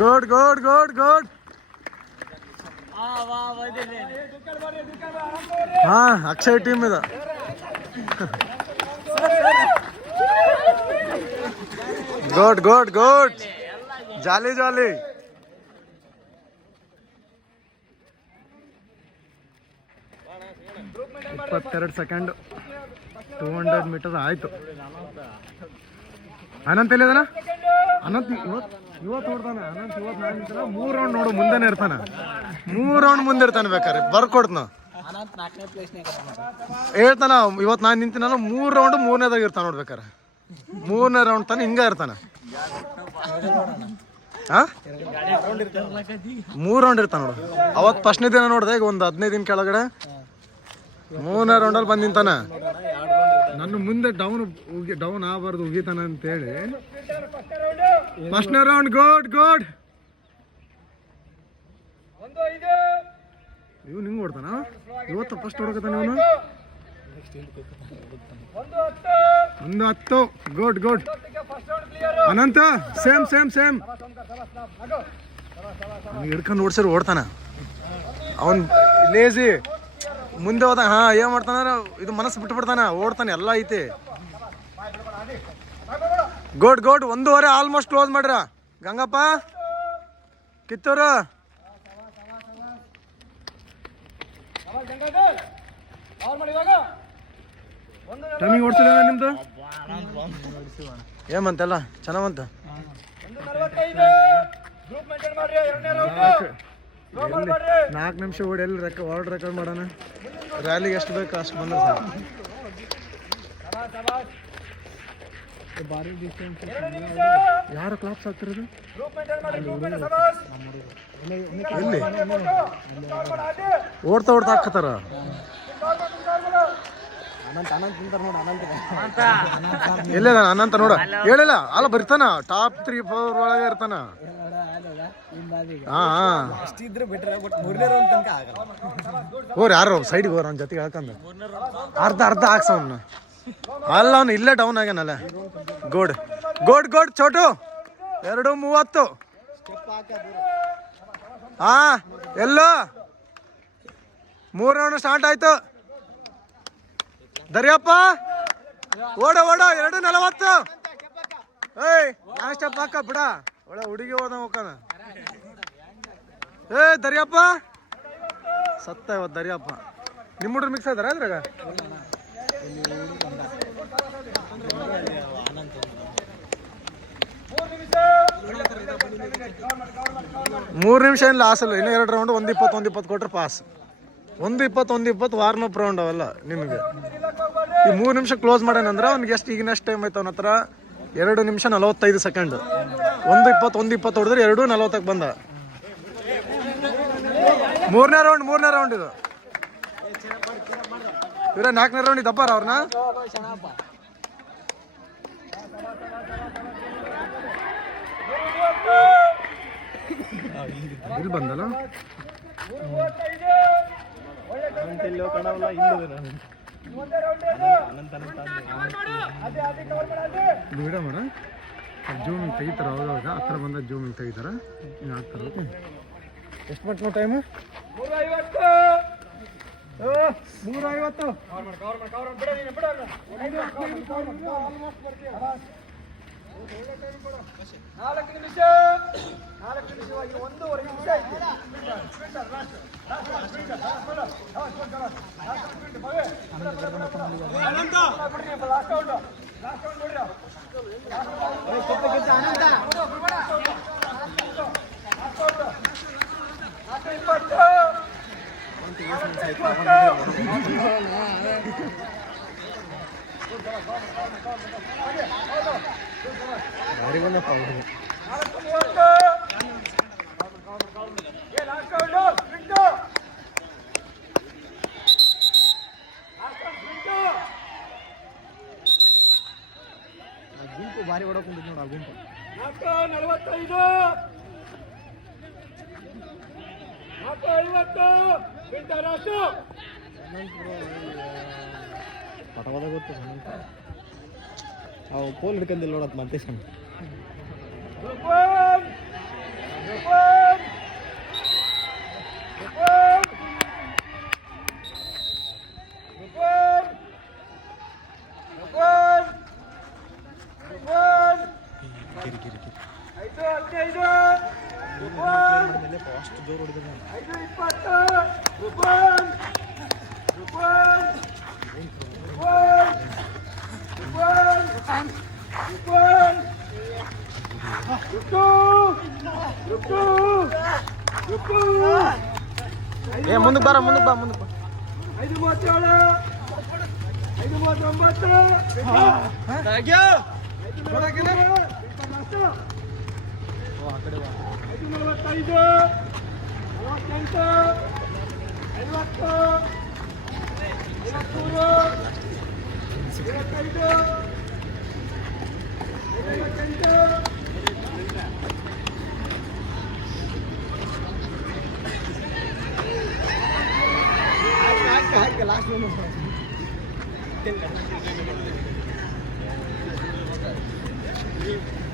Good good good good. ಹಾ Akshay team ಇದು. Good good good. Jolly jolly. 22 second 200 metre ಆಯ್ತು. ಅನಂತ್ ಎಲ್ಲಿದಾನ? ಅನಂತ್ ಇವತ್ತು ನೋಡ್ತಾನೆ. ಅನಂತ್ ಇವತ್ತು ನಾನು ನಿಂತಾನ 3 ರೌಂಡ್ ನೋಡು ಮುಂದೆನೇ ಇರ್ತಾನೆ. 3 ರೌಂಡ್ ಮುಂದೆ ಇರ್ತಾನೆ. ಬೇಕಾರೆ ಬರ್ಕೊಡ್ತಾನ ಹೇಳ್ತಾನ. ಇವತ್ತು ನಾನು ನಿಂತಿನಲ್ಲ 3 ರೌಂಡ್ 3ನೇದಾಗ ಇರ್ತಾನೆ ನೋಡ್ಬೇಕಾರೆ. 3ನೇ ರೌಂಡ್ ತಾನೆ ಹಿಂಗ ಇರ್ತಾನೆ. 3 ರೌಂಡ್ ಇರ್ತಾನೆ ನೋಡು. ಅವತ್ತು ಫಸ್ಟ್ನೇ ದಿನ ನೋಡಿದೆ. ಈಗ ಒಂದು 15 ದಿನ ಕೆಳಗಡೆ 3ನೇ ರೌಂಡಲ್ಲಿ ಬಂದು ನಿಂತಾನೆ. ನನ್ನ ಮುಂದೆ ಡೌನ್ ಆಗಬಾರ್ದು ಉಗಿತಾನೆ ಅಂತೇಳಿ ಫಸ್ಟ್ನೇ ರೌಂಡ್. Good good. ಇವ್ ನಿಂಗೆ ಓಡ್ತಾನ. ಇವತ್ತು ಫಸ್ಟ್ ಹೊಡಕತಾನೆ ಇವನು. 1:10. Good good. Anant same same same. ಹಿಡ್ಕೊಂಡು ಓಡ್ಸಿರು ಓಡ್ತಾನ ಅವನ್. ಲೇಜಿ ಮುಂದೆ ಹೋದ. ಹಾ ಏನ್ ಮಾಡ್ತಾನ ಇದು ಮನಸ್ಸು ಬಿಟ್ಬಿಡ್ತಾನ. ಓಡ್ತಾನೆ ಎಲ್ಲ ಐತಿ. Good good. 1:15 ಆಲ್ಮೋಸ್ಟ್ ಕ್ಲೋಸ್ ಮಾಡ್ರ ಗಂಗಪ್ಪ ಕಿತ್ತೂರು. ಟೈಮಿಂಗ್ ಓಡಿಸಿಲ್ಲ ನಿಮ್ದು ಏಮಂತೆಲ್ಲ ಚೆನ್ನಾಗಂತ. 4 ನಿಮಿಷ ಓಡಿ ಎಲ್ಲಿ ವರ್ಲ್ಡ್ ರೆಕಾರ್ಡ್ ಮಾಡೋಣ. ರ್ಯಾಲಿಗೆ ಎಷ್ಟು ಬೇಕು ಅಷ್ಟು ಬಂದ್ರೆ ಸರ್. ಯಾರು ಕ್ಲಾಪ್ಸ್ ಆಗ್ತಿರೋದು ಎಲ್ಲಿ? ಓಡ್ತಾ ಓಡ್ತಾ ಹಾಕತ್ತಾರ. ಎಲ್ಲಿದ ಅನಂತ ನೋಡ. ಹೇಳಿಲ್ಲ ಅಲ್ಲ ಬರ್ತಾನ. ಟಾಪ್ 3-4 ಒಳಗೆ ಇರ್ತಾನ. ಹೋರ್ ಯಾರು ಸೈಡ್ಗೆ ಹೋರ ಅವ್ನ ಜೊತೆಗೆ ಹಾಕಂದ ಅರ್ಧ ಹಾಕ್ಸ ಅವ್ನ. ಅಲ್ಲ ಅವ್ನು ಇಲ್ಲೇ ಡೌನ್ ಆಗ್ಯಾನಲ್ಲ. Good good good. ಚೋಟು 2:30. ಹಾ ಎಲ್ಲೋ 3 ರೌಂಡ್ ಸ್ಟಾರ್ಟ್ ಆಯ್ತು. ದರಿಯಪ್ಪ ಓಡ ಓಡ. 2:40. ಏಯ್ ನಾನು ಸ್ಟೆಪ್ ಹಾಕ ಬಿಡ. ಒಳ್ಳೆ ಹುಡುಗಿ ಹೋದ ಹೋಗ್ತಾನ. ಏ ದರಿಯಪ್ಪ ಸತ್ತ ಇವತ್ತು ದರಿಯಪ್ಪ. ನಿಮ್ಮ ಹುಡುಗರು ಮಿಕ್ಸ್ ಆಯ್ತಾರ ಅದ್ರಾಗ? 3 ನಿಮಿಷ ಏನಿಲ್ಲ ಆಸಲ್ಲ. ಇನ್ನೂ 2 ರೌಂಡ್ 1:20 ಕೊಟ್ರೆ ಪಾಸ್. 1:20 ವಾರ್ಮಪ್ ರೌಂಡ್ ಅವೆಲ್ಲ ನಿಮಗೆ. ಈ 3 ನಿಮಿಷ ಕ್ಲೋಸ್ ಮಾಡ್ಯಾನಂದ್ರೆ ಅವ್ನಿಗೆ ಎಷ್ಟು ಈಗಿನ ಎಷ್ಟು ಟೈಮ್ ಆಯ್ತು ಅವನ ಹತ್ರ? 2 ನಿಮಿಷ 45 ಸೆಕೆಂಡ್. 1:20 ಹೊಡೆದ್ರೆ 2:40 ಬಂದ. 3ನೇ ರೌಂಡ್ ಇದು. ಇವರೇ 4ನೇ ರೌಂಡ್ ಇದ್ದಪ್ಪಾರ ಅವ್ರನ್ನ. ಇಲ್ಲಿ ಬಂದಲ್ಲ ಮೇಡಮ್ ಅವರ ಜೂಮಿಂಗ್ ತೆಗಿತಾರ. ಅವಾಗ ಹತ್ರ ಬಂದಾಗ ಜೂಮಿಂಗ್ ತೆಗಿತಾರ. ಇನ್ನು ಆಗ್ತಾರ. ಎಷ್ಟು ಮಟ್ಟ ನಾವು ಟೈಮು? 3:50. ಗುಂಪು ಭಾರಿ ಹೊಡಕೊಂಡಿದ್ದು ನೋಡ. ಗುಂಪು 45 ಪಟವಾದ ಗೊತ್ತು. ಅವು ಪೋಲ್ ಹಿಡ್ಕೊಂಡಿಲ್ಲ ನೋಡತ್ ಮತ್ತೆ ಫಾಸ್ಟ್ ಜೋರು ಹೊಡಿದ. ಏ ಮುಂದಕ್ಕೆ ಬಾ ಮುಂದಕ್ಕೆ ಬಾ. 5:37 5:39 5:45 48 50 ಲಾಸ್ಟ್